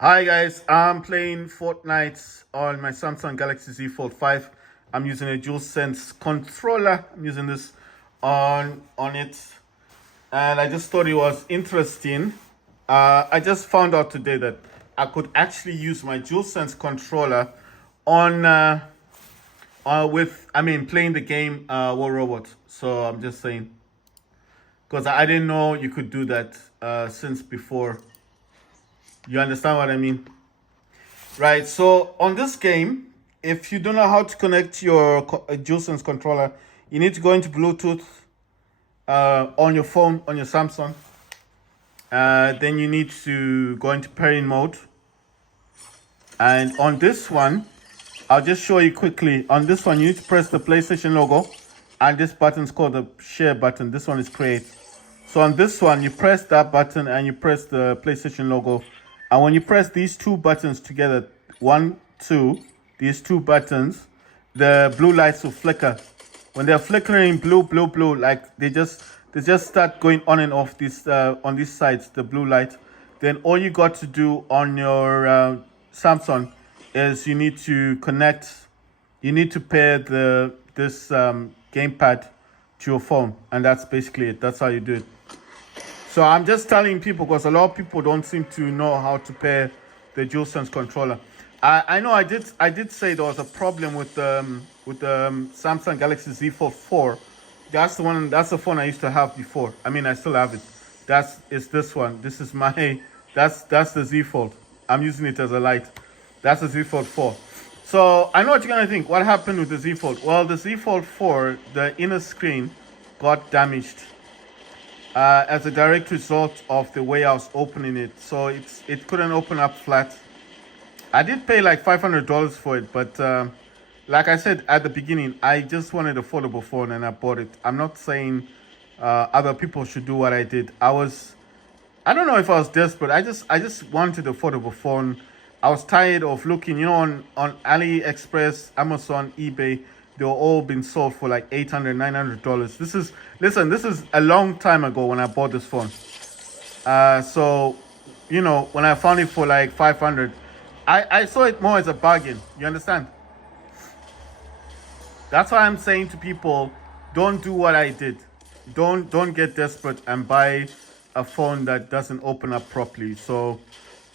Hi guys, I'm playing Fortnite on my Samsung Galaxy Z Fold 5. I'm using a DualSense controller. I'm using this on it, and I just thought it was interesting. I just found out today that I could actually use my DualSense controller on playing the game War Robot. So I'm just saying because I didn't know you could do that since before. You understand what I mean? Right, so on this game, if you don't know how to connect your DualSense controller, you need to go into Bluetooth on your phone, on your Samsung. Then you need to go into pairing mode. And on this one, I'll just show you quickly. On this one, you need to press the PlayStation logo. And this button is called the share button. This one is create. So on this one, you press that button and you press the PlayStation logo. And when you press these two buttons together, one, two, these two buttons, the blue lights will flicker. When they're flickering blue, blue, blue, like they just start going on and off this on these sides, the blue light. Then all you got to do on your Samsung is you need to connect. You need to pair this gamepad to your phone, and that's basically it. That's how you do it. So I'm just telling people because a lot of people don't seem to know how to pair the DualSense controller. I know I did say there was a problem with the Samsung Galaxy Z Fold 4. That's the one. That's the phone I used to have before. I mean, I still have it. It's this one. This is my that's the Z Fold. I'm using it as a light. That's the Z Fold 4. So I know what you're gonna think. What happened with the Z Fold? Well, the Z Fold 4, the inner screen got damaged as a direct result of the way I was opening it. So it couldn't open up flat. I did pay like $500 for it, but like I said at the beginning, I just wanted a foldable phone and I bought it. I'm not saying other people should do what I did. I don't know if I was desperate. I just wanted a foldable phone. I was tired of looking, on AliExpress, Amazon, eBay. They were all being sold for like $800, $900. This is a long time ago when I bought this phone. So, when I found it for like 500, I saw it more as a bargain. You understand? That's why I'm saying to people, don't do what I did. Don't get desperate and buy a phone that doesn't open up properly. So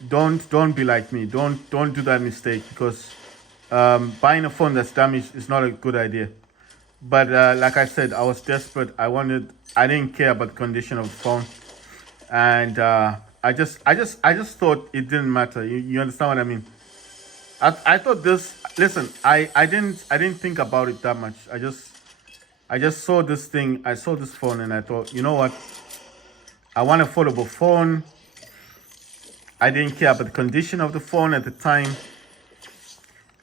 don't be like me. Don't do that mistake because buying a phone that's damaged is not a good idea. But like I said, I was desperate. I didn't care about the condition of the phone, and I just thought it didn't matter. You understand what I mean? I thought this. Listen, I didn't think about it that much. I just saw this thing. I saw this phone, and I thought, you know what? I want a foldable phone. I didn't care about the condition of the phone at the time.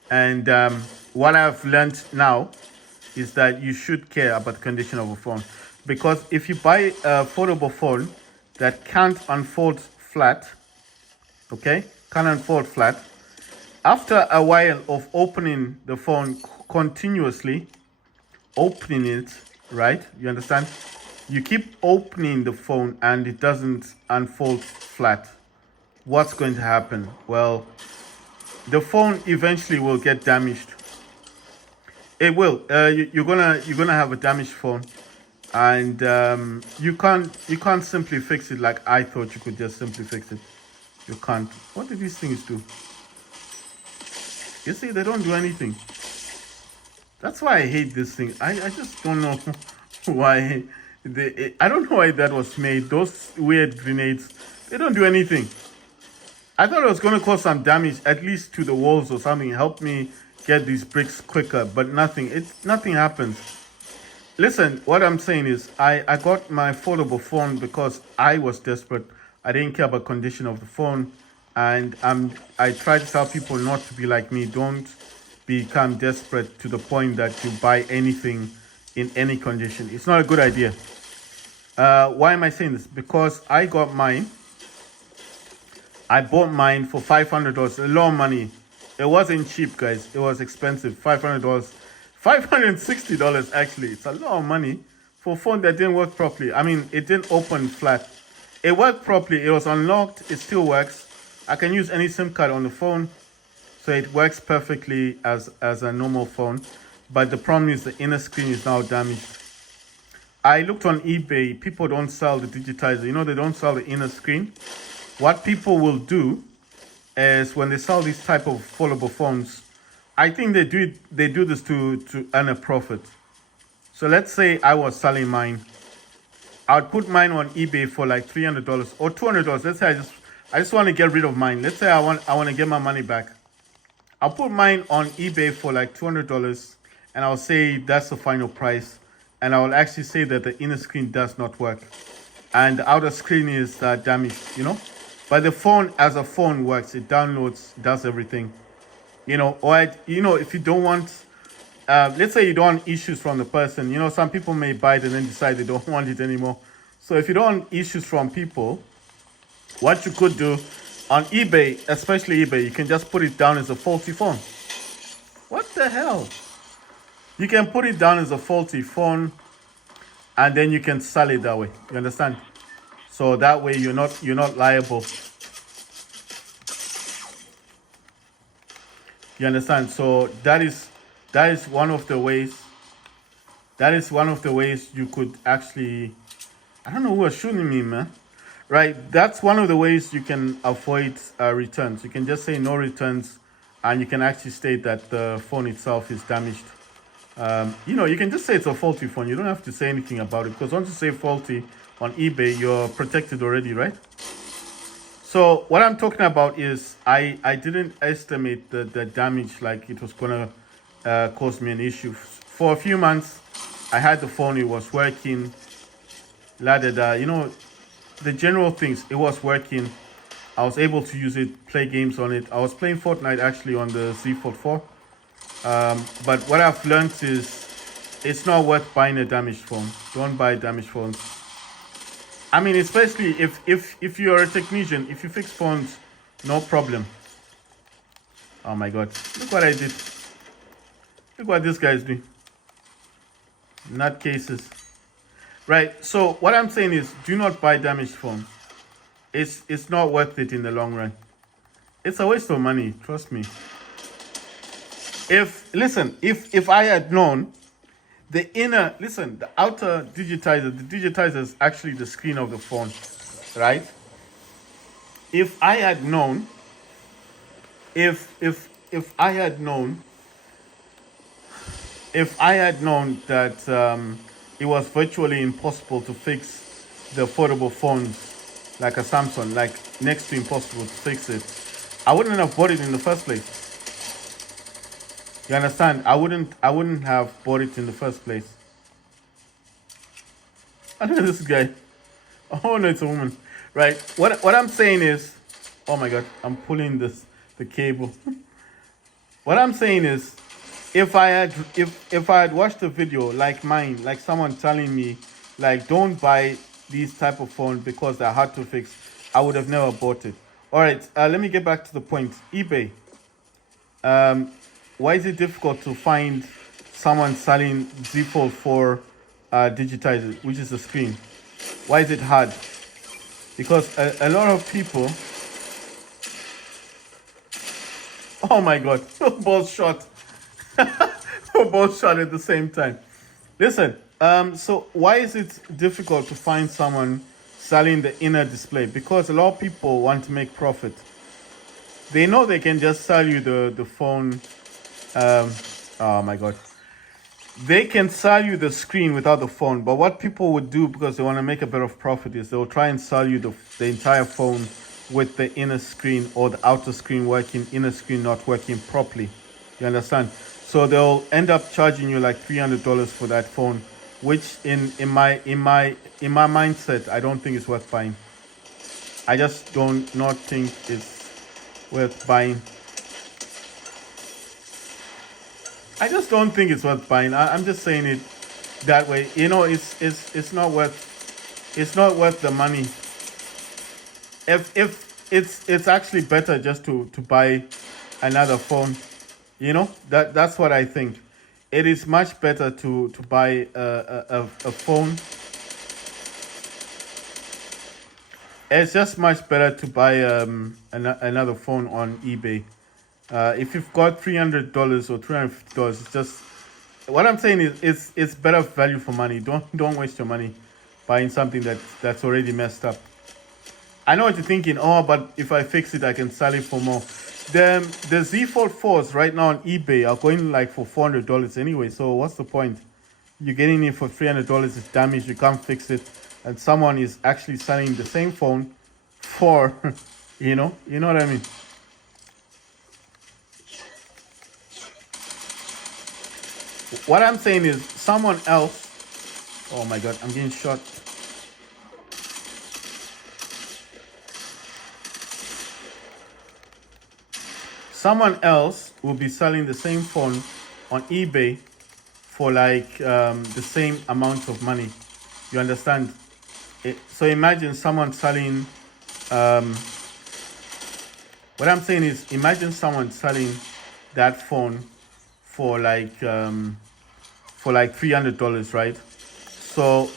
And what I've learned now is that you should care about the condition of a phone. Because if you buy a foldable phone that can't unfold flat, okay, can't unfold flat, after a while of opening the phone continuously, opening it, right? You understand? You keep opening the phone and it doesn't unfold flat. What's going to happen? Well, the phone eventually will get damaged. It will. You're gonna have a damaged phone, and you can't simply fix it like I thought you could just simply fix it. You can't. What do these things do? You see, they don't do anything. That's why I hate this thing. I just don't know why. I don't know why that was made. Those weird grenades, they don't do anything. I thought it was going to cause some damage, at least to the walls or something. Help me get these bricks quicker, but nothing. Nothing happens. Listen, what I'm saying is, I got my foldable phone because I was desperate. I didn't care about condition of the phone, and I try to tell people not to be like me. Don't become desperate to the point that you buy anything in any condition. It's not a good idea. Why am I saying this? Because I got mine. I bought mine for $500, a lot of money. It wasn't cheap, guys. It was expensive, $500, $560 actually. It's a lot of money for a phone that didn't work properly. I mean, it didn't open flat. It worked properly. It was unlocked. It still works. I can use any SIM card on the phone, so it works perfectly as a normal phone. But the problem is the inner screen is now damaged. I looked on eBay. People don't sell the digitizer. You know, they don't sell the inner screen. What people will do is when they sell these type of foldable phones, I think they do this to earn a profit. So let's say I was selling mine. I'd put mine on eBay for like $300 or $200. Let's say I just want to get rid of mine. Let's say I want to get my money back. I'll put mine on eBay for like $200, and I'll say that's the final price. And I will actually say that the inner screen does not work, and the outer screen is damaged. You know, but the phone as a phone works. It downloads, does everything. You know, or if you don't want, let's say you don't want issues from the person. You know, some people may buy it and then decide they don't want it anymore. So if you don't want issues from people, what you could do on eBay, especially eBay, you can just put it down as a faulty phone. What the hell? You can put it down as a faulty phone, and then you can sell it that way. You understand? So that way you're not liable. You understand? So that is one of the ways. That is one of the ways you could actually. I don't know who was shooting me, man. Right? That's one of the ways you can avoid returns. You can just say no returns, and you can actually state that the phone itself is damaged. You know, you can just say it's a faulty phone. You don't have to say anything about it, because once you say faulty on eBay, you're protected already, right? So what I'm talking about is I didn't estimate the damage like it was gonna cause me an issue. For a few months, I had the phone, it was working, la da da. You know, the general things, it was working. I was able to use it, play games on it. I was playing Fortnite actually on the Z Fold 4. But what I've learned is it's not worth buying a damaged phone. Don't buy damaged phones. I mean, especially if you're a technician, if you fix phones, no problem. Oh my God, look what I did. Look what this guy's doing. Nutcases. Right, so what I'm saying is do not buy damaged phones. It's not worth it in the long run. It's a waste of money, trust me. If I had known the outer digitizer, the digitizer is actually the screen of the phone, right? If I had known, if I had known that it was virtually impossible to fix the affordable phones like a Samsung, like next to impossible to fix it, I wouldn't have bought it in the first place. You understand? I wouldn't have bought it in the first place. I know this guy. Oh no, it's a woman. Right. What I'm saying is, oh my God, I'm pulling the cable. What I'm saying is, if I had watched a video like mine, like someone telling me, like, don't buy these type of phones because they're hard to fix, I would have never bought it. All right, let me get back to the point. eBay. Why is it difficult to find someone selling Z Fold 4 digitizer, which is the screen? Why is it hard? Because a lot of people. Oh my God, both shot. Both shot at the same time. Listen, so why is it difficult to find someone selling the inner display? Because a lot of people want to make profit. They know they can just sell you the phone. Oh my God. They can sell you the screen without the phone, but what people would do because they want to make a bit of profit is they'll try and sell you the entire phone with the inner screen or the outer screen working, inner screen not working properly. You understand? So they'll end up charging you like $300 for that phone, which in my mindset, I don't think it's worth buying. I just don't not think it's worth buying. I just don't think it's worth buying. I'm just saying it that way. You know, it's not worth the money. If it's actually better just to buy another phone. You know, that's what I think. It is much better to buy a phone. It's just much better to buy another phone on eBay. If you've got $300 or $350, it's just what I'm saying is it's better value for money. Don't waste your money buying something that's already messed up. I know what you're thinking. Oh, but if I fix it, I can sell it for more. The Z Fold 4s right now on eBay are going like for $400 anyway. So what's the point? You're getting it for $300. It's damaged. You can't fix it, and someone is actually selling the same phone for, you know what I mean. What I'm saying is someone else. Oh my God, I'm getting shot. Someone else will be selling the same phone on eBay for like the same amount of money. You understand? So imagine someone selling. What I'm saying is, imagine someone selling that phone for like $300, right? So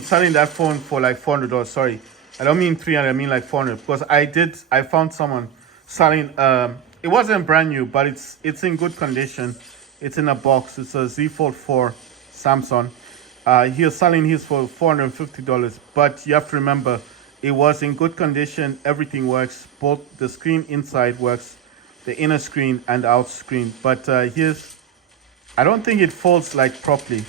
selling that phone for like $400. Sorry, I don't mean 300. I mean like 400, because I found someone selling. It wasn't brand new, but it's in good condition. It's in a box. It's a Z Fold 4 Samsung. He was selling his for $450, but you have to remember, it was in good condition. Everything works. Both the screen inside works, the inner screen and the out screen. But I don't think it folds like properly.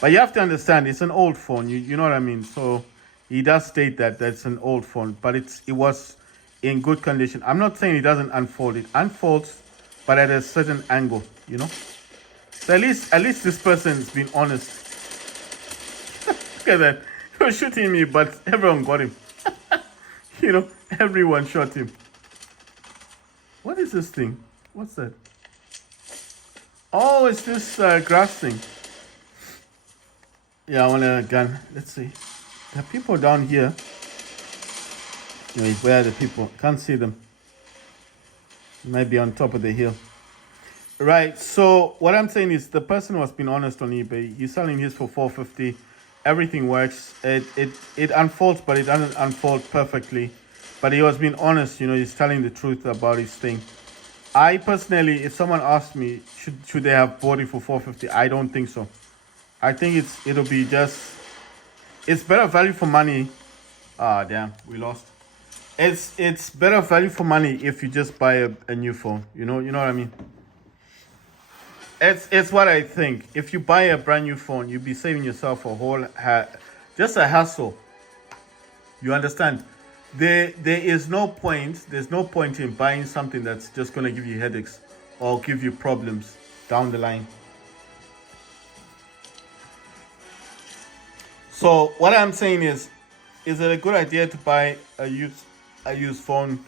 But you have to understand, it's an old phone. You know what I mean? So he does state that that's an old phone, but it was in good condition. I'm not saying it doesn't unfold. It unfolds, but at a certain angle, you know? So at least this person's been honest. Look at that. He was shooting me, but everyone got him. You know, everyone shot him. What is this thing? What's that? Oh, it's this grass thing. Yeah, I want a gun. Let's see. There are people down here. Wait, where are the people? Can't see them. Maybe on top of the hill. Right. So what I'm saying is, the person was being honest on eBay. He's selling his for $450. Everything works. It unfolds, but it doesn't unfold perfectly. But he was being honest. You know, he's telling the truth about his thing. I personally, if someone asked me, should they have bought it for $450? I don't think so. I think it'll be it's better value for money. Ah, damn, we lost. It's better value for money if you just buy a new phone. You know what I mean? It's what I think. If you buy a brand new phone, you'll be saving yourself a whole just a hassle. You understand? There's no point in buying something that's just gonna give you headaches or give you problems down the line. So what I'm saying is it a good idea to buy a used phone?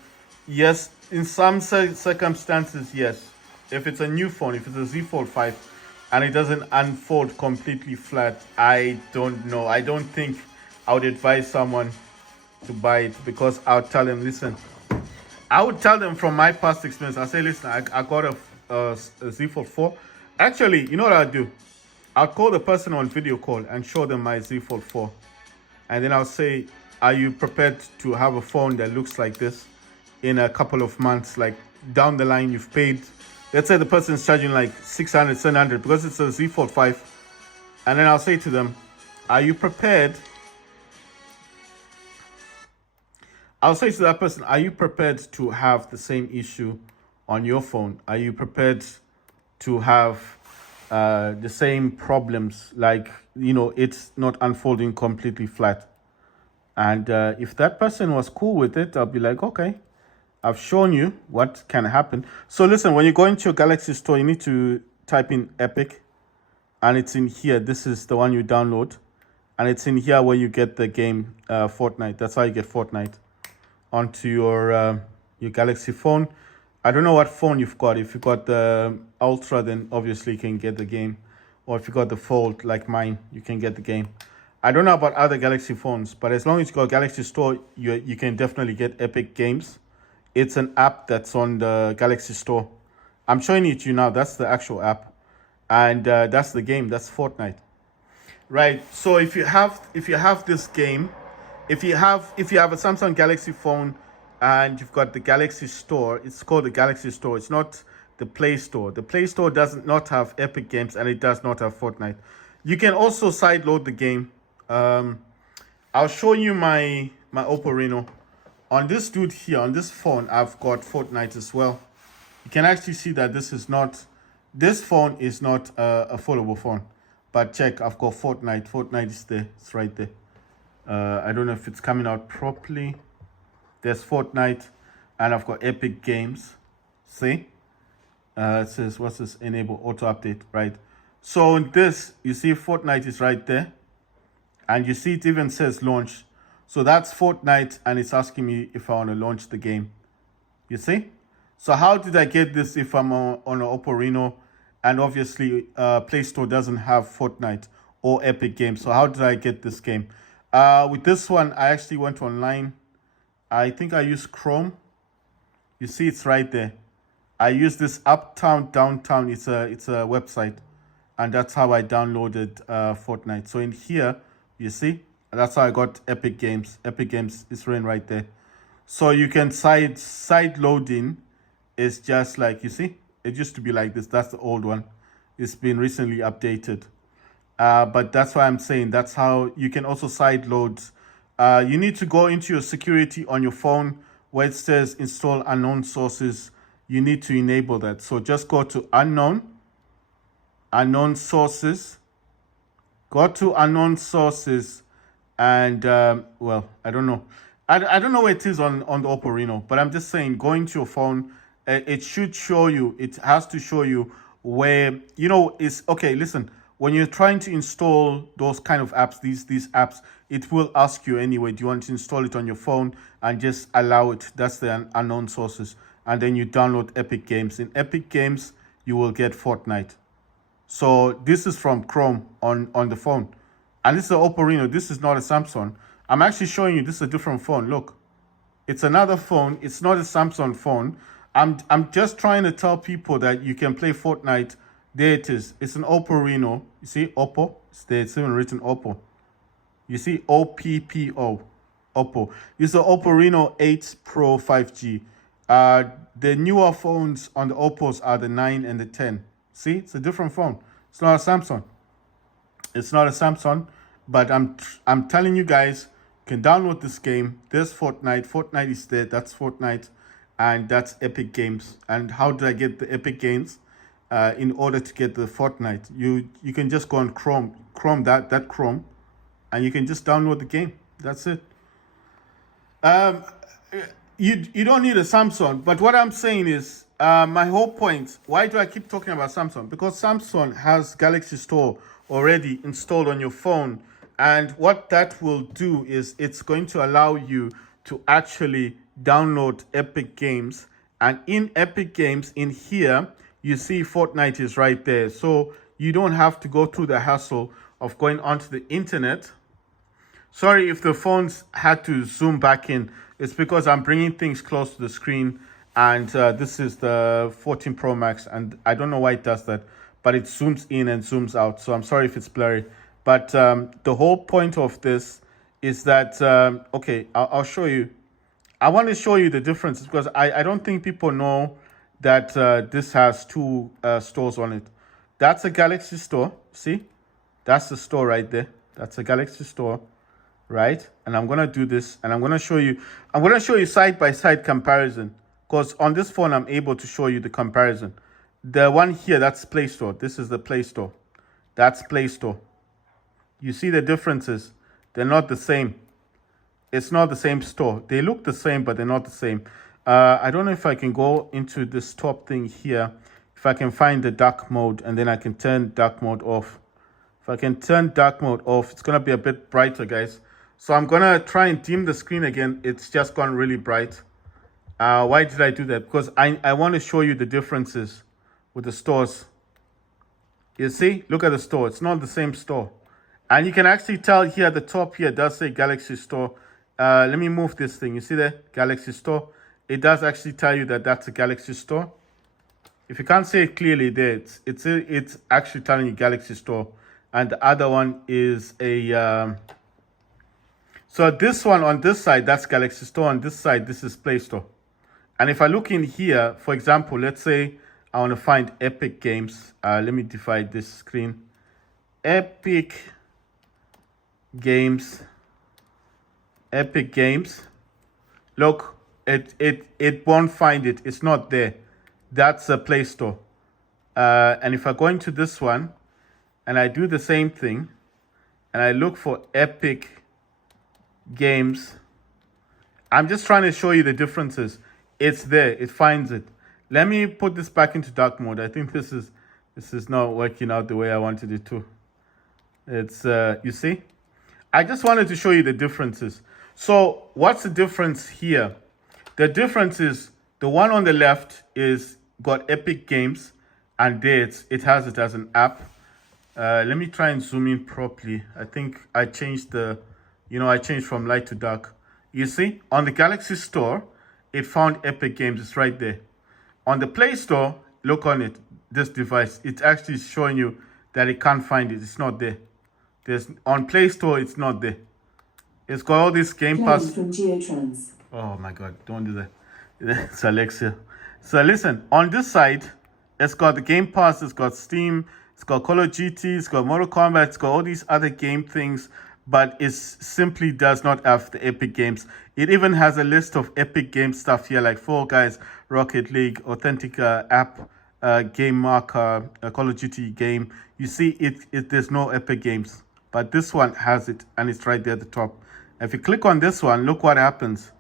Yes, in some circumstances, yes. If it's a new phone, if it's a Z Fold 5 and it doesn't unfold completely flat, I don't know. I don't think I would advise someone to buy it, because I'll tell them, listen, I would tell them from my past experience. I say, listen, I got a Z Fold 4. Actually, you know what I'll do? I'll call the person on video call and show them my Z Fold 4. And then I'll say, are you prepared to have a phone that looks like this in a couple of months? Like down the line, you've paid, let's say the person's charging like 600, 700 because it's a Z Fold 5. And then I'll say to them, are you prepared? I'll say to that person, are you prepared to have the same issue on your phone? Are you prepared to have the same problems, like, it's not unfolding completely flat? And if that person was cool with it, I'll be like, okay, I've shown you what can happen. So listen, when you go into your Galaxy store, you need to type in Epic, and it's in here. This is the one you download, and it's in here where you get the game Fortnite. That's how you get Fortnite onto your Galaxy phone. I don't know what phone you've got. If you got the Ultra, then obviously you can get the game. Or if you got the Fold, like mine, you can get the game. I don't know about other Galaxy phones, but as long as you got Galaxy Store, you can definitely get Epic Games. It's an app that's on the Galaxy Store. I'm showing it to you now. That's the actual app. And that's the game. That's Fortnite. Right. So if you have this game, If you have a Samsung Galaxy phone and you've got the Galaxy Store, it's called the Galaxy Store. It's not the Play Store. The Play Store does not have Epic Games and it does not have Fortnite. You can also sideload the game. I'll show you my Oppo Reno. On this dude here, on this phone, I've got Fortnite as well. You can actually see that this phone is not a foldable phone. But check, I've got Fortnite. Fortnite is there. It's right there. I don't know if it's coming out properly. There's Fortnite, and I've got Epic Games. See? It says, what's this? Enable auto update, right? So in this, you see Fortnite is right there. And you see it even says launch. So that's Fortnite, and it's asking me if I want to launch the game. You see? So how did I get this if I'm on an Oppo Reno? And obviously, Play Store doesn't have Fortnite or Epic Games. So how did I get this game? With this one, I actually went online. I think I used Chrome. You see, it's right there. I used this Uptown Downtown. It's a website, and that's how I downloaded Fortnite. So in here, you see, that's how I got Epic Games. Epic Games is written right there. So you can side loading. Is just like, you see, it used to be like this. That's the old one. It's been recently updated. But that's why I'm saying that's how you can also side load. You need to go into your security on your phone where it says install unknown sources. You need to enable that. So just go to unknown sources. Go to unknown sources, and well, I don't know. I don't know where it is on the Oppo Reno, but I'm just saying, go into your phone. It should show you. It has to show you where, you know, it's okay. Listen, when you're trying to install those kind of apps, these apps, it will ask you anyway, do you want to install it on your phone, and just allow it. That's the unknown sources. And then you download Epic Games. In Epic Games, you will get Fortnite. So this is from Chrome on the phone. And this is an Oppo Reno. This is not a Samsung. I'm actually showing you this is a different phone. Look, it's another phone. It's not a Samsung phone. I'm just trying to tell people that you can play Fortnite. There it is. It's an Oppo Reno. You see Oppo? It's there. It's even written Oppo. You see OPPO. Oppo. It's the Oppo Reno 8 Pro 5G. The newer phones on the Oppos are the 9 and the 10. See, it's a different phone. It's not a Samsung. It's not a Samsung, but I'm telling you guys, you can download this game. There's Fortnite. Fortnite is there. That's Fortnite, and that's Epic Games. And how did I get the Epic Games? In order to get the Fortnite, you can just go on Chrome, that Chrome, and you can just download the game. That's it. You don't need a Samsung, but what I'm saying is, my whole point, why do I keep talking about Samsung? Because Samsung has Galaxy Store already installed on your phone, and what that will do is it's going to allow you to actually download Epic Games. And in Epic Games, in here, you see Fortnite is right there. So you don't have to go through the hassle of going onto the internet. Sorry if the phones had to zoom back in. It's because I'm bringing things close to the screen, and this is the 14 Pro Max, and I don't know why it does that, but it zooms in and zooms out. So I'm sorry if it's blurry. But the whole point of this is that, okay, I'll show you. I want to show you the differences because I don't think people know that this has two stores on it. That's a Galaxy Store. See? That's the store right there. That's a Galaxy Store, right? And I'm going to do this, and I'm going to show you side-by-side comparison, because on this phone, I'm able to show you the comparison. The one here, that's Play Store. This is the Play Store. That's Play Store. You see the differences? They're not the same. It's not the same store. They look the same, but they're not the same. I don't know if I can go into this top thing here. If I can find the dark mode, and then I can turn dark mode off. If I can turn dark mode off, it's going to be a bit brighter, guys. So I'm going to try and dim the screen again. It's just gone really bright. Why did I do that? Because I want to show you the differences with the stores. You see? Look at the store. It's not the same store. And you can actually tell here, the top here does say Galaxy Store. Let me move this thing. You see there? Galaxy Store. It does actually tell you that that's a Galaxy Store. If you can't see it clearly there, it's actually telling you Galaxy Store. And the other one is a So this one on this side, that's Galaxy Store. On this side, this is Play Store. And if I look in here, for example, let's say I want to find Epic Games. Let me divide this screen. Epic Games. Epic Games. Look, it won't find it. It's not there. That's a Play Store. And if I go into this one and I do the same thing and I look for Epic Games, I'm just trying to show you the differences. It's there. It finds it. Let me put this back into dark mode. I think this is not working out the way I wanted it to. It's you see, I just wanted to show you the differences. So what's the difference here? The difference is the one on the left is got Epic Games, and there it has it as an app. Let me try and zoom in properly. I think I changed I changed from light to dark. You see, on the Galaxy Store, it found Epic Games. It's right there. On the Play Store, look on it. This device, it's actually showing you that it can't find it. It's not there. On Play Store, it's not there. It's got all this Game Pass. From Geotrans. Oh my God! Don't do that. It's Alexia. So listen, on this side, it's got the Game Pass. It's got Steam. It's got Call of Duty. It's got Mortal Kombat. It's got all these other game things, but it simply does not have the Epic Games. It even has a list of Epic Game stuff here, like Fall Guys, Rocket League, Authentic App, Game Marker, Call of Duty game. You see, there's no Epic Games, but this one has it, and it's right there at the top. If you click on this one, look what happens.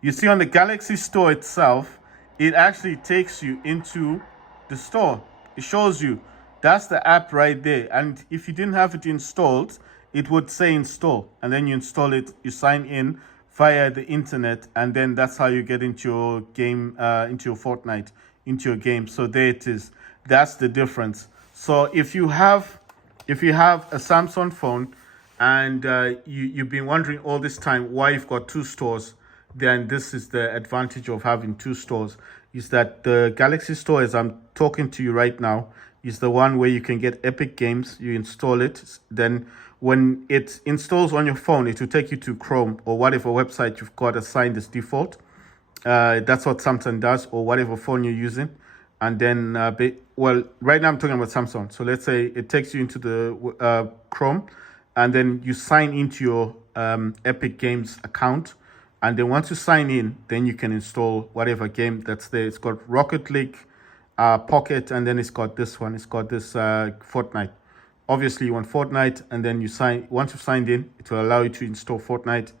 You see on the Galaxy Store itself, it actually takes you into the store. It shows you that's the app right there. And if you didn't have it installed, it would say install. And then you install it, you sign in via the internet, and then that's how you get into your game, into your Fortnite, into your game. So there it is. That's the difference. So if you have a Samsung phone and you've been wondering all this time why you've got two stores, then this is the advantage of having two stores, is that the Galaxy Store, as I'm talking to you right now, is the one where you can get Epic Games. You install it, then when it installs on your phone, it will take you to Chrome or whatever website you've got assigned as default. That's what Samsung does, or whatever phone you're using. And then, right now I'm talking about Samsung. So let's say it takes you into the Chrome, and then you sign into your Epic Games account. And then once you sign in, then you can install whatever game that's there. It's got Rocket League, Pocket, and then it's got this one. It's got this Fortnite. Obviously, you want Fortnite, and then once you've signed in, it will allow you to install Fortnite.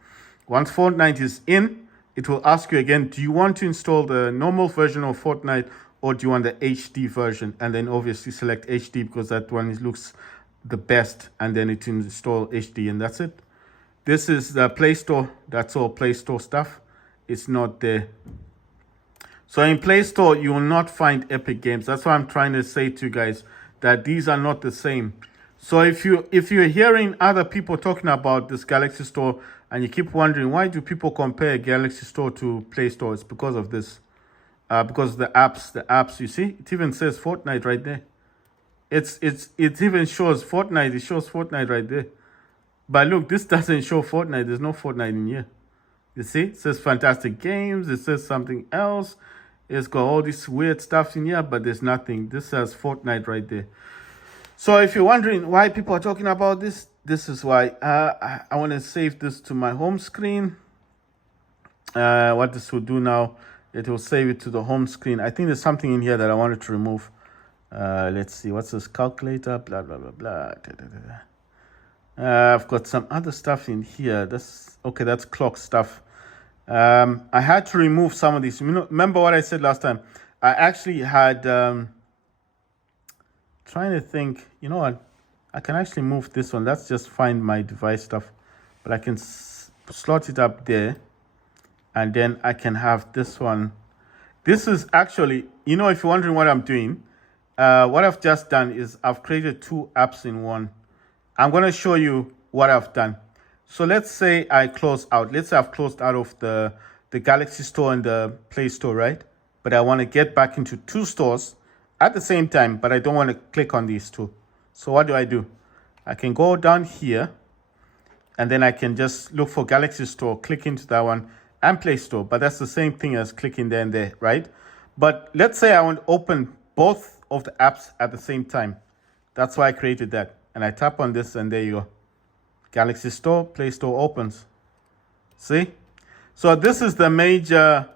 Once Fortnite is in, it will ask you again, do you want to install the normal version of Fortnite, or do you want the HD version? And then obviously select HD, because that one looks the best, and then it will install HD, and that's it. This is the Play Store. That's all Play Store stuff. It's not there. So in Play Store, you will not find Epic Games. That's what I'm trying to say to you guys, that these are not the same. So if you're hearing other people talking about this Galaxy Store and you keep wondering, why do people compare Galaxy Store to Play Store? It's because of this. Because of the apps, you see, it even says Fortnite right there. It even shows Fortnite. It shows Fortnite right there. But look, this doesn't show Fortnite. There's no Fortnite in here. You see, it says Fantastic Games. It says something else. It's got all this weird stuff in here, but there's nothing. This says Fortnite right there. So if you're wondering why people are talking about this, this is why. I want to save this to my home screen. What this will do now, it will save it to the home screen. I think there's something in here that I wanted to remove. Let's see. What's this? Calculator, blah, blah, blah, blah. I've got some other stuff in here. That's clock stuff. I had to remove some of these. Remember what I said last time? I actually had trying to think. You know what? I can actually move this one. Let's just find my device stuff, but I can slot it up there, and then I can have this one. This is actually, if you're wondering what I'm doing, what I've just done is I've created two apps in one. I'm going to show you what I've done. So let's say I close out. Let's say I've closed out of the Galaxy Store and the Play Store, right? But I want to get back into two stores at the same time, but I don't want to click on these two. So what do? I can go down here, and then I can just look for Galaxy Store, click into that one, and Play Store. But that's the same thing as clicking there and there, right? But let's say I want to open both of the apps at the same time. That's why I created that. And I tap on this, and there you go. Galaxy Store, Play Store opens. See? So this is the major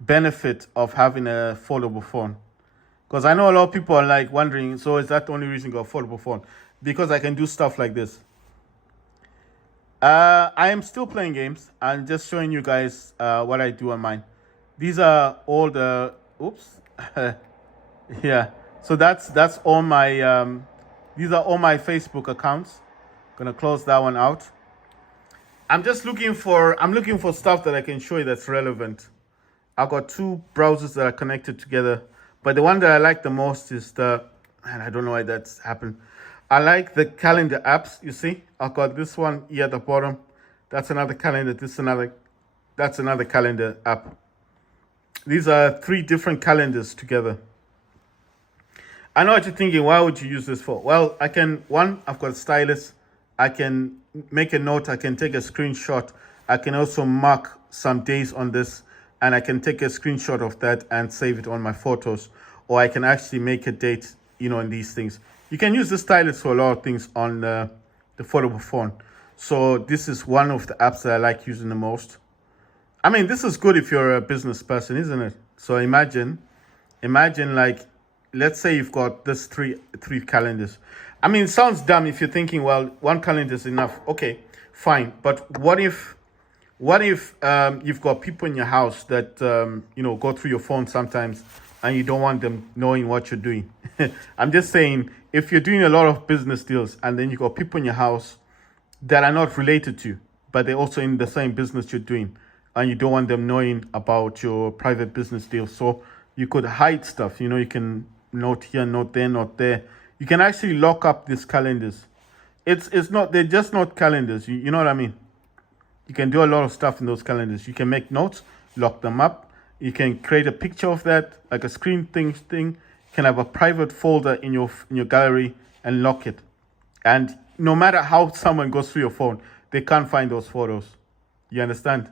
benefit of having a foldable phone. Because I know a lot of people are like wondering, so is that the only reason you got a foldable phone? Because I can do stuff like this. I am still playing games. I'm just showing you guys what I do on mine. These are all the, oops. Yeah. So that's all my, these are all my Facebook accounts. Gonna close that one out. I'm looking for stuff that I can show you that's relevant. I've got two browsers that are connected together, but the one that I like the most is and I don't know why that's happened. I like the calendar apps. You see, I've got this one here at the bottom. That's another calendar. That's another calendar app. These are 3 different calendars together. I know what you're thinking. Why would you use this for? Well, I've got a stylus. I can make a note. I can take a screenshot. I can also mark some days on this, and I can take a screenshot of that and save it on my photos. Or I can actually make a date, in these things. You can use the stylus for a lot of things on the foldable phone. So this is one of the apps that I like using the most. I mean, this is good if you're a business person, isn't it? So imagine like, let's say you've got this three calendars. I mean, it sounds dumb if you're thinking, well, one calendar is enough. Okay, fine. But what if you've got people in your house that go through your phone sometimes, and you don't want them knowing what you're doing? I'm just saying, if you're doing a lot of business deals and then you've got people in your house that are not related to you, but they're also in the same business you're doing, and you don't want them knowing about your private business deals, so you could hide stuff. You can note here, note there, note there. You can actually lock up these calendars. They're just not calendars. You know what I mean? You can do a lot of stuff in those calendars. You can make notes, lock them up. You can create a picture of that, like a screen thing. You can have a private folder in your gallery and lock it. And no matter how someone goes through your phone, they can't find those photos. You understand?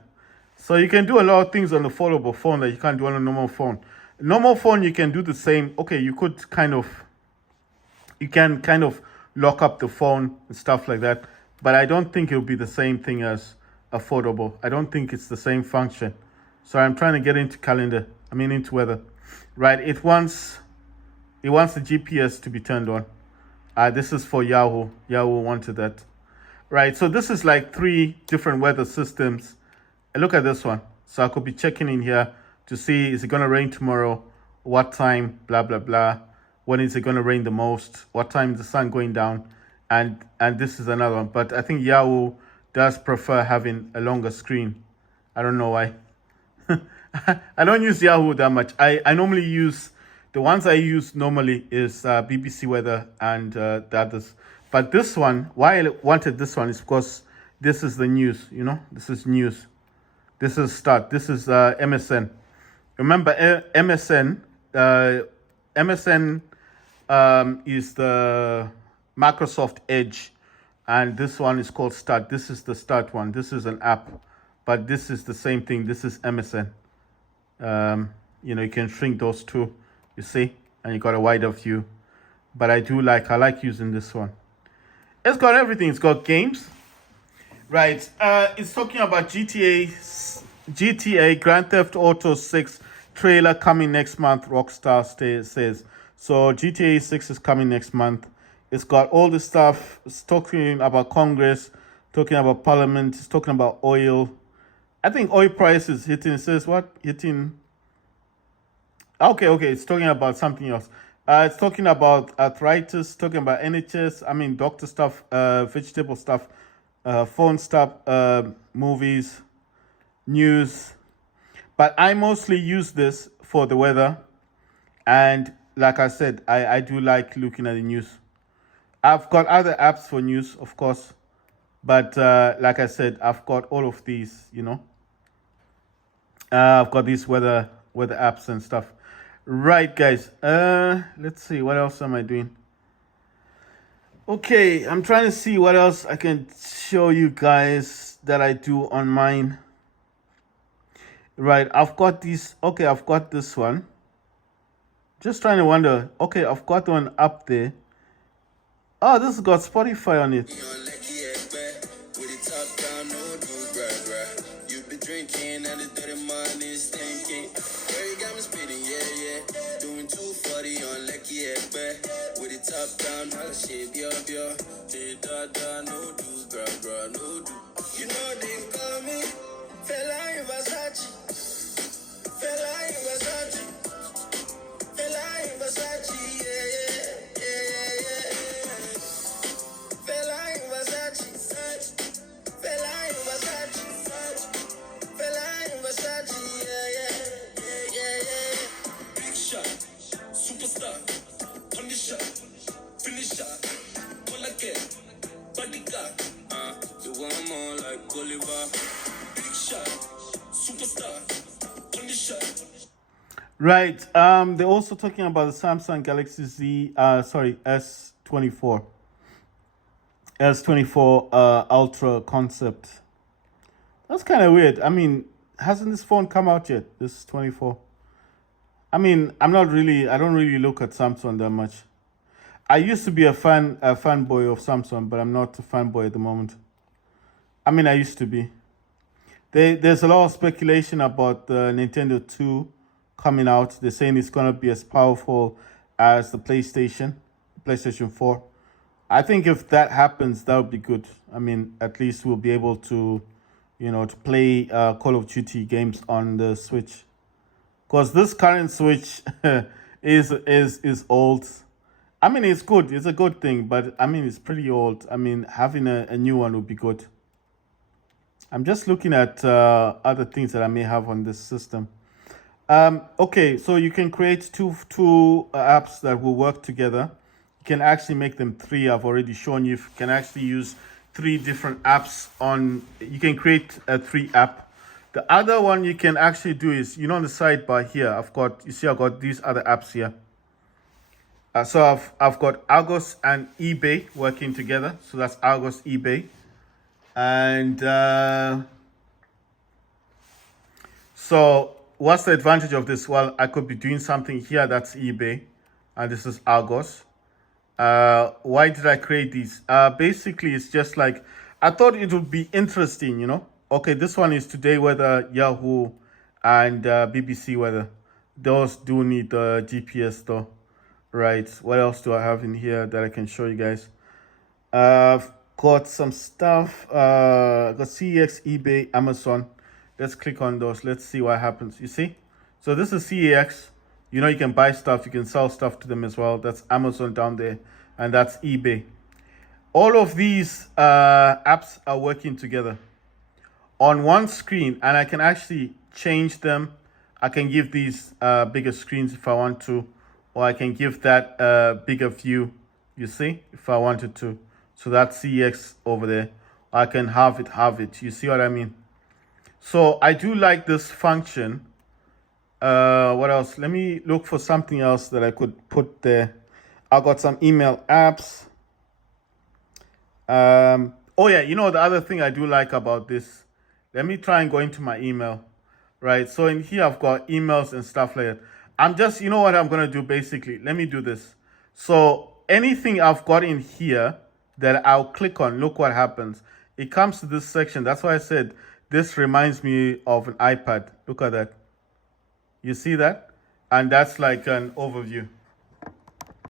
So you can do a lot of things on a foldable phone that you can't do on a normal phone. Normal phone, you can do the same. Okay, you can kind of lock up the phone and stuff like that. But I don't think it'll be the same thing as affordable. I don't think it's the same function. So I'm trying to get into into weather. Right, it wants the GPS to be turned on. This is for Yahoo. Yahoo wanted that. Right, so this is like 3 different weather systems. And look at this one. So I could be checking in here to see, is it going to rain tomorrow? What time? Blah, blah, blah. When is it going to rain the most? What time is the sun going down? And this is another one. But I think Yahoo does prefer having a longer screen. I don't know why. I don't use Yahoo that much. I normally use, the ones I use normally is BBC Weather and the others. But this one, why I wanted this one is because this is the news, this is news. This is Start. This is MSN. Remember, MSN is the Microsoft Edge, and this one is called Start. This is the Start one. This is an app, but this is the same thing. This is MSN. You can shrink those two, you see, and you got a wider view. But I like using this one. It's got everything. It's got games. Right. It's talking about GTA Grand Theft Auto 6 trailer coming next month, Rockstar says. So GTA 6 is coming next month. It's got all the stuff. It's talking about Congress, talking about Parliament. It's talking about oil. I think oil price is hitting. It says what? Hitting. Okay. It's talking about something else. It's talking about arthritis, talking about NHS. Doctor stuff, vegetable stuff, phone stuff, movies, news. But I mostly use this for the weather. And like I said, I do like looking at the news. I've got other apps for news, of course. But like I said, I've got all of these, I've got these weather apps and stuff. Right, guys. Let's see. What else am I doing? Okay, I'm trying to see what else I can show you guys that I do on mine. Right, I've got these. Okay, I've got this one. Just trying to wonder. Okay, I've got one up there. Oh, this has got Spotify on it. You know they call me Fella in Versace. Fella in Versace. Fella in Versace. Yeah, yeah, yeah, yeah. Fella in Versace. Fella in Versace. Fella in Versace. Yeah, yeah, yeah, yeah. Big shot, superstar, honey shot, finish shot, all again, bodyguard. You want more like Oliver. Big shot, superstar, honey shot. Right. They're also talking about the Samsung Galaxy Z. Sorry, S24. S24 Ultra concept. That's kind of weird. I mean, hasn't this phone come out yet? This 24. I mean, I don't really look at Samsung that much. I used to be a fanboy of Samsung, but I'm not a fanboy at the moment. I mean, I used to be. There's a lot of speculation about the Nintendo 2 coming out. They're saying it's gonna be as powerful as the PlayStation 4. I think if that happens, that would be good. I mean, at least we'll be able to, to play Call of Duty games on the Switch. Because this current Switch is old. I mean, it's good. It's a good thing, but I mean, it's pretty old. I mean, having a new one would be good. I'm just looking at other things that I may have on this system. Okay, so you can create two apps that will work together. You can actually make them three. I've already shown you. You can actually use three different apps on. You can create a 3-app. The other one you can actually do is, on the sidebar here, I've got these other apps here. So I've got Argos and eBay working together. So that's Argos, eBay. And so what's the advantage of this? Well, I could be doing something here that's eBay, and this is Argos. Why did I create these? Basically, it's just like, I thought it would be interesting, Okay, this one is Today Weather, Yahoo, and BBC Weather. Those do need the GPS though. Right, what else do I have in here that I can show you guys? I've got some stuff. Got CEX, eBay, Amazon. Let's click on those. Let's see what happens. You see? So this is CEX. You can buy stuff. You can sell stuff to them as well. That's Amazon down there. And that's eBay. All of these apps are working together on one screen. And I can actually change them. I can give these bigger screens if I want to. Or I can give that bigger view. You see? If I wanted to. So that's CEX over there. I can have it. You see what I mean? So I do like this function. What else? Let me look for something else that I could put there. I got some email apps. Oh yeah, the other thing I do like about this. Let me try and go into my email. Right. So in here I've got emails and stuff like that. I'm just, what I'm gonna do basically. Let me do this. So anything I've got in here that I'll click on, look what happens. It comes to this section. That's why I said this reminds me of an iPad. Look at that. You see that? And that's like an overview.